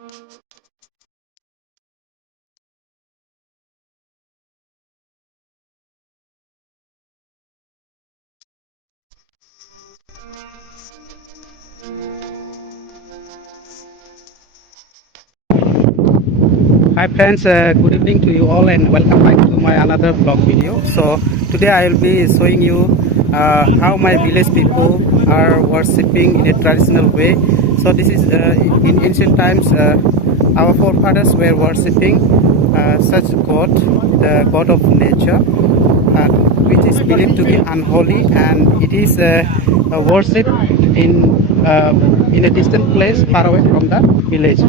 Hi friends, good evening to you all and welcome back to my another vlog video. So today I will be showing you how my village people are worshipping in a traditional way. So this is in ancient times our forefathers were worshipping such god, the god of nature, which is believed to be unholy, and it is worshipped in a distant place far away from the village.